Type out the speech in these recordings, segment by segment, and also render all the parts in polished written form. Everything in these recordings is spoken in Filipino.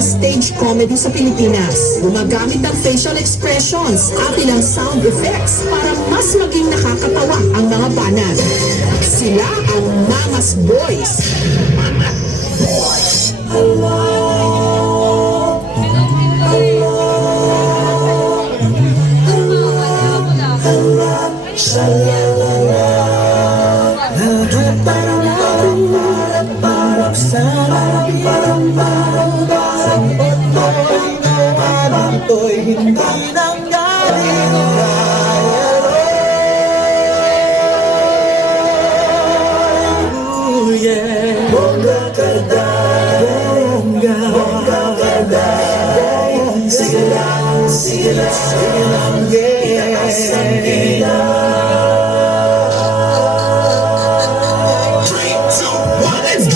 ng stage comedy sa Pilipinas. Gumagamit ng facial expressions at ilang sound effects para mas maging nakakatawa ang mga banat. Sila ang Mamas Boys. Hindi nanggaling bongga kadai, sige lang, itaas ang kilay. 3, 2, 1, let's go!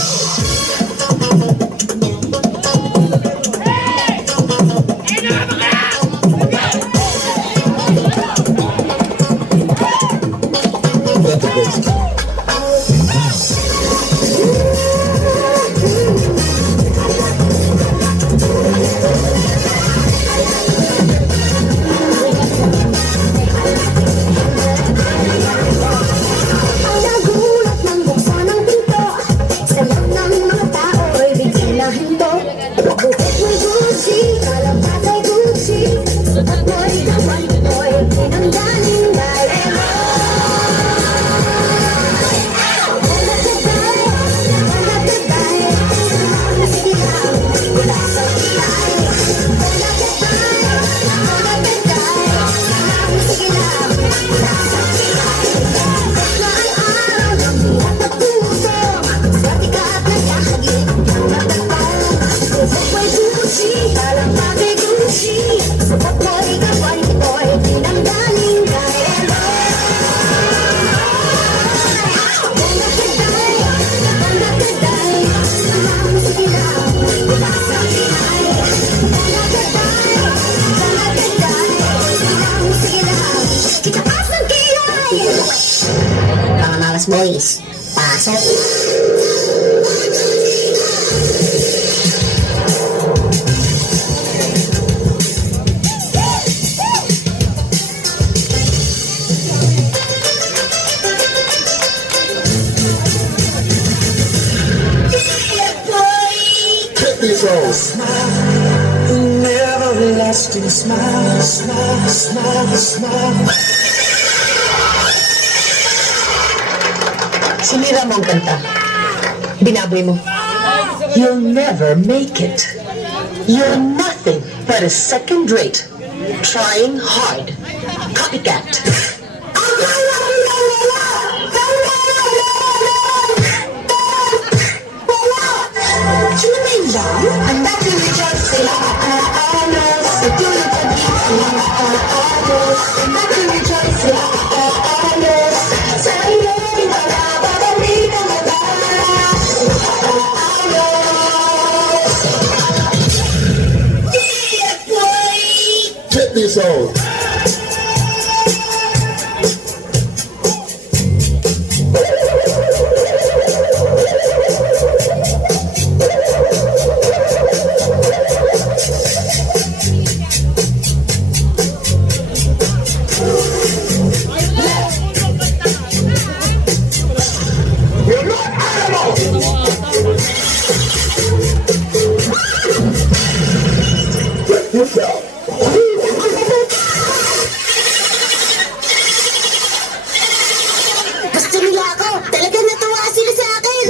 Mga Mamas Boys, pasok! An everlasting smile, smile, smile, smile. Sinira mo ang kanta. Binaboy mo. You'll never make it. You're nothing but a second rate, trying hard, copycat. Check this out. You're not animals! Check this out. Gusto nila ako. Talagang natuwa sila sa akin.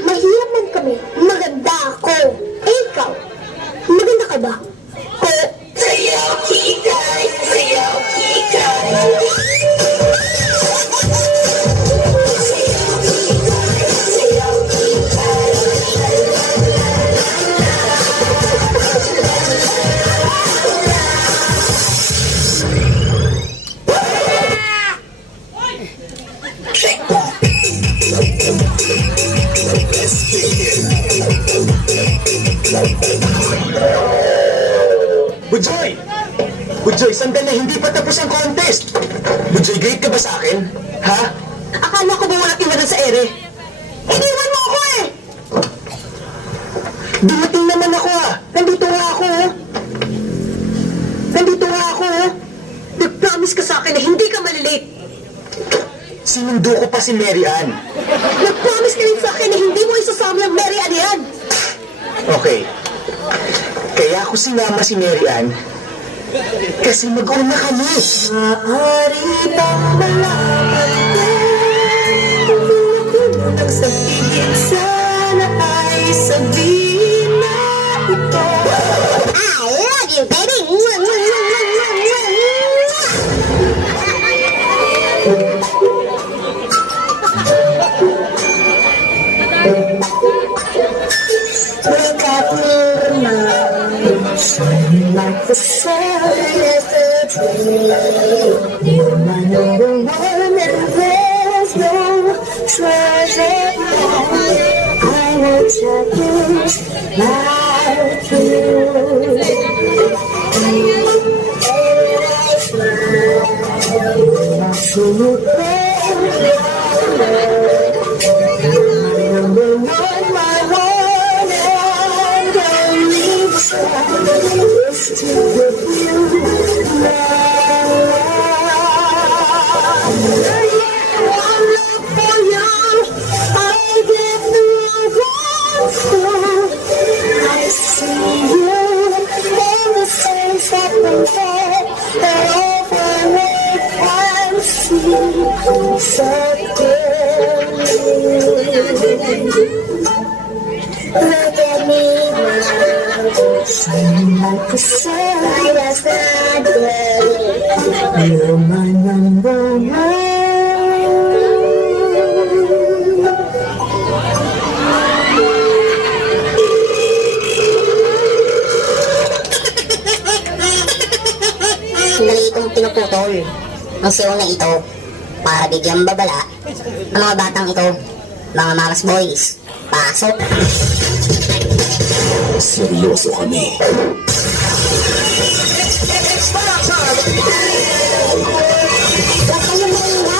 Mahirap man kami. Maganda ako. Ikaw, Bujoy! Bujoy, sandali, hindi pa tapos ang contest! Bujoy, grade ka ba sa akin? Ha? Akala ko ba walang iwanan sa ere? Iniwan mo ako eh! Dumating naman ako ah! Nandito nga ako oh! Nandito nga ako oh! Nag-promise ka sa akin na hindi ka malilate! Sinundo ko pa si Mary Ann. Nag-promise ka rin sa akin na hindi mo isasama ang Mary Ann yan! Okay. Kaya ako sinama si Mary Ann kasi mag-una kami. Maaari bang malaman ko kung ang sabihin sana ay sabihin na ito? I love you, baby! Look at me now, shining like the sun yesterday. You're my number one and there's no treasure more I will cherish like you. And I see you there. Number one, my one and only child is to give you love. One love for you, I give the world. I see you in the same second head, and over I can see so clearly. Look at me now, shining like the sun yesterday. You're my number one. Sandali itong pinuputol ng sirong na ito para bigyang babala ang mga batang ito, mga mamas boys. Pasok! Seryoso kami. Huwag kayong maingay!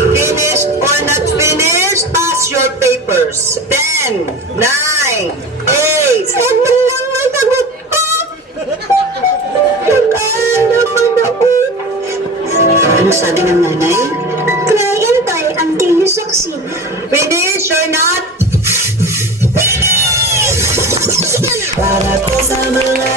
Finished or not finished? Pass your papers. 10, 9, 8. Sabi lang ang sagot ko. Nag-aaral naman ako. Ano sabi ng nanay? Try and try until you succeed. Finish or not? Para po sa mga